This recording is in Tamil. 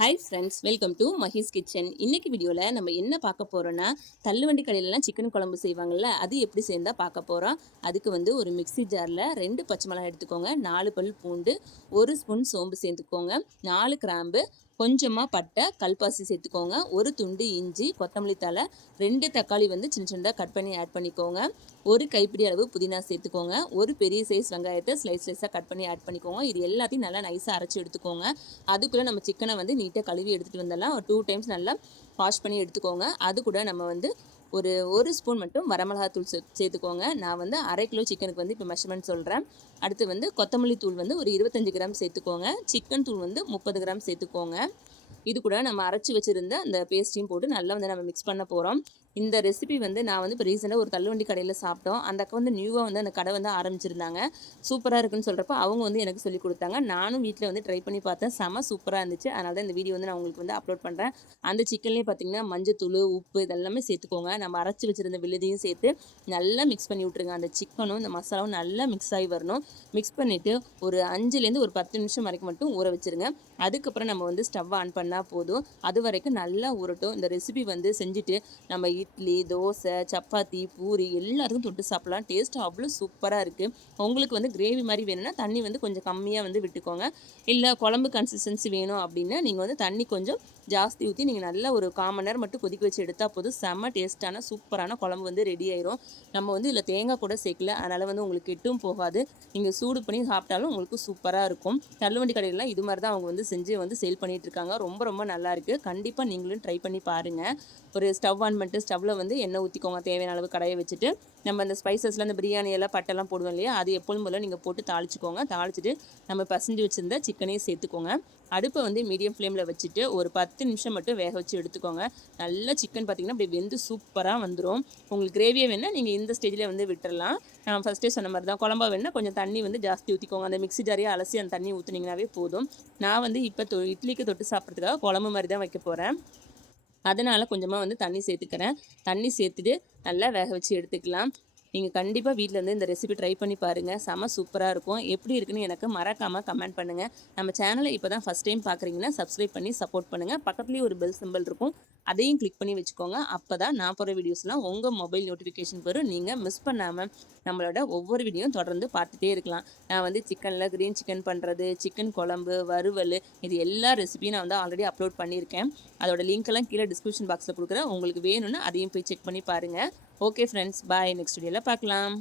Hi friends, welcome to Mahee's kitchen. இன்னைக்கு வீடியோவில் நம்ம என்ன பார்க்க போகிறோன்னா, தள்ளுவண்டி கடையிலலாம் சிக்கன் குழம்பு செய்வாங்கள்ல, அது எப்படி சேர்ந்தால் பார்க்க போகிறோம். அதுக்கு வந்து ஒரு மிக்ஸி ஜாரில் 2 பச்சை மிளகாய் எடுத்துக்கோங்க, 4 பல் பூண்டு, 1 ஸ்பூன் சோம்பு சேர்த்துக்கோங்க, 4 கிராம்பு, கொஞ்சமாக பட்டை, கல்பாசி சேர்த்துக்கோங்க, ஒரு துண்டு இஞ்சி, கொத்தமல்லி தழை, 2 தக்காளி வந்து சின்ன சின்னதாக கட் பண்ணி ஆட் பண்ணிக்கோங்க, ஒரு கைப்பிடி அளவு புதினா சேர்த்துக்கோங்க, ஒரு பெரிய சைஸ் வெங்காயத்தை ஸ்லைஸாக கட் பண்ணி ஆட் பண்ணிக்கோங்க. இது எல்லாத்தையும் நல்லா நைஸாக அரைச்சி எடுத்துக்கோங்க. அதுக்குள்ளே நம்ம சிக்கனை வந்து நீட்டாக கழுவி எடுத்துகிட்டு வந்தெல்லாம் ஒரு 2 டைம்ஸ் நல்லா வாஷ் பண்ணி எடுத்துக்கோங்க. அது கூட நம்ம வந்து ஒரு ஸ்பூன் மட்டும் வரமிளகாத்தூள் சேர்த்துக்கோங்க. நான் வந்து 1/2 கிலோ சிக்கனுக்கு வந்து இப்போ மெஷர்மெண்ட் சொல்கிறேன். அடுத்து வந்து கொத்தமல்லி தூள் வந்து ஒரு 25 கிராம் சேர்த்துக்கோங்க. சிக்கன் தூள் வந்து 30 கிராம் சேர்த்துக்கோங்க. இது கூட நம்ம அரைச்சி வச்சுருந்த அந்த பேஸ்ட்டையும் போட்டு நல்லா வந்து நம்ம மிக்ஸ் பண்ண போகிறோம். இந்த ரெசிபி வந்து நான் வந்து இப்போ ரீசெண்டாக ஒரு தள்ளுவண்டி கடையில் சாப்பிட்டோம். அந்த அக்கா வந்து நியூவாக வந்து அந்த கடை வந்து ஆரம்பிச்சிருந்தாங்க. சூப்பராக இருக்குன்னு சொல்கிறப்ப அவங்க வந்து எனக்கு சொல்லி கொடுத்தாங்க. நானும் வீட்டில் வந்து ட்ரை பண்ணி பார்த்தேன். செம சூப்பராக இருந்துச்சு. அதனால தான் இந்த வீடியோ வந்து நான் உங்களுக்கு வந்து அப்லோட் பண்ணுறேன். அந்த சிக்கன்லேயே பார்த்தீங்கன்னா மஞ்சத்தூள், உப்பு இதெல்லாமே சேர்த்துக்கோங்க. நம்ம அரைச்சி வச்சுருந்த விழுதையும் சேர்த்து நல்லா மிக்ஸ் பண்ணி விட்ருங்க. அந்த சிக்கனும் இந்த மசாலாவும் நல்லா மிக்ஸ் ஆகி வரணும். மிக்ஸ் பண்ணிவிட்டு ஒரு 5லேருந்து ஒரு 10 நிமிஷம் வரைக்கும் மட்டும் ஊற வச்சுருங்க. அதுக்கப்புறம் நம்ம வந்து ஸ்டவ் ஆன் பண்ணால் போதும். அது வரைக்கும் நல்லா ஊறட்டும். இந்த ரெசிபி வந்து செஞ்சுட்டு நம்ம இட்லி, தோசை, சப்பாத்தி, பூரி எல்லாத்துக்கும் தொட்டு சாப்பிட்லாம். டேஸ்ட் அவ்வளோ சூப்பராக இருக்குது. உங்களுக்கு வந்து கிரேவி மாதிரி வேணும்னா தண்ணி வந்து கொஞ்சம் கம்மியாக வந்து விட்டுக்கோங்க. இல்லை குழம்பு கன்சிஸ்டன்சி வேணும் அப்படின்னா நீங்கள் வந்து தண்ணி கொஞ்சம் ஜாஸ்தி ஊற்றி நீங்கள் நல்லா ஒரு 1/4 மணி நேரம் மட்டும் கொதிக்க வச்சு எடுத்தால் போதும். செம்ம டேஸ்ட்டான சூப்பரான குழம்பு வந்து ரெடி ஆயிரும். நம்ம வந்து இதில் தேங்காய் கூட சேர்க்கல, அதனால் வந்து உங்களுக்கு கெட்டும் போகாது. நீங்கள் சூடு பண்ணி சாப்பிட்டாலும் உங்களுக்கு சூப்பராக இருக்கும். தள்ளுவண்டி கடையிலலாம் இது மாதிரி தான் அவங்க வந்து செஞ்சு வந்து சேல் பண்ணிகிட்டு இருக்காங்க. ரொம்ப ரொம்ப நல்லாயிருக்கு. கண்டிப்பாக நீங்களும் ட்ரை பண்ணி பாருங்கள். ஒரு ஸ்டவ் ஆன் பண்ணிட்டு ஸ்டவ்வில் வந்து எண்ணெய் ஊற்றிக்கோங்க. தேவையான அளவு கடையை வச்சுட்டு நம்ம அந்த ஸ்பைசஸில் அந்த பிரியாணி எல்லாம் பட்டெல்லாம் போடுவோம் இல்லையா, அது எப்பொழுதும் போல் நீங்கள் போட்டு தாளிச்சிக்கோங்க. தாளிச்சிட்டு நம்ம பசஞ்சு வச்சுருந்த சிக்கனையும் சேர்த்துக்கோங்க. அடுப்பை வந்து மீடியம் ஃப்ளேமில் வச்சுட்டு ஒரு 10 நிமிஷம் மட்டும் வேக வச்சு எடுத்துக்கோங்க. நல்லா சிக்கன் பார்த்திங்கன்னா அப்படி வெந்து சூப்பராக வந்துடும். உங்களுக்கு கிரேவியே வேணால் நீங்கள் இந்த ஸ்டேஜில் வந்து விட்டுறலாம். நான் ஃபஸ்ட்டே சொன்ன மாதிரி தான், குழம்பா வேணால் கொஞ்சம் தண்ணி வந்து ஜாஸ்தி ஊற்றிக்கோங்க. அந்த மிக்ஸி ஜாரியை அலசி அந்த தண்ணி ஊற்றுனீங்கனாவே போதும். நான் வந்து இப்போ இட்லிக்கு தொட்டு சாப்பிட்றதுக்காக குழம்பு மாதிரி தான் வைக்க போகிறேன். அதனால் கொஞ்சமாக வந்து தண்ணி சேர்த்துக்கிறேன். தண்ணி சேர்த்துட்டு நல்லா வேக வச்சு எடுத்துக்கலாம். நீங்கள் கண்டிப்பாக வீட்டில் இருந்து இந்த ரெசிபி ட்ரை பண்ணி பாருங்கள். செம சூப்பராக இருக்கும். எப்படி இருக்குன்னு எனக்கு மறக்காமல் கமெண்ட் பண்ணுங்கள். நம்ம சேனலை இப்போ தான் ஃபஸ்ட் டைம் பார்க்குறீங்கன்னா சப்ஸ்கிரைப் பண்ணி சப்போர்ட் பண்ணுங்கள். பக்கத்துலேயே ஒரு பெல் சிம்பிள் இருக்கும், அதையும் கிளிக் பண்ணி வச்சுக்கோங்க. அப்போ தான் நான் போகிற வீடியோஸ்லாம் உங்கள் மொபைல் நோட்டிஃபிகேஷன் வரும். நீங்கள் மிஸ் பண்ணாமல் நம்மளோட ஒவ்வொரு வீடியோவும் தொடர்ந்து பார்த்துட்டே இருக்கலாம். நான் வந்து சிக்கனில் க்ரீன் சிக்கன் பண்ணுறது, சிக்கன் குழம்பு, வறுவல், இது எல்லா ரெசிபியும் நான் வந்து ஆல்ரெடி அப்லோட் பண்ணியிருக்கேன். அதோட லிங்க்கெல்லாம் கீழே டிஸ்கிரிப்ஷன் பாக்ஸில் கொடுக்குறேன். உங்களுக்கு வேணும்னா அதையும் போய் செக் பண்ணி பாருங்கள். ஓகே ஃப்ரெண்ட்ஸ், பாய். நெக்ஸ்ட் வீடியோவில் பார்க்கலாம்.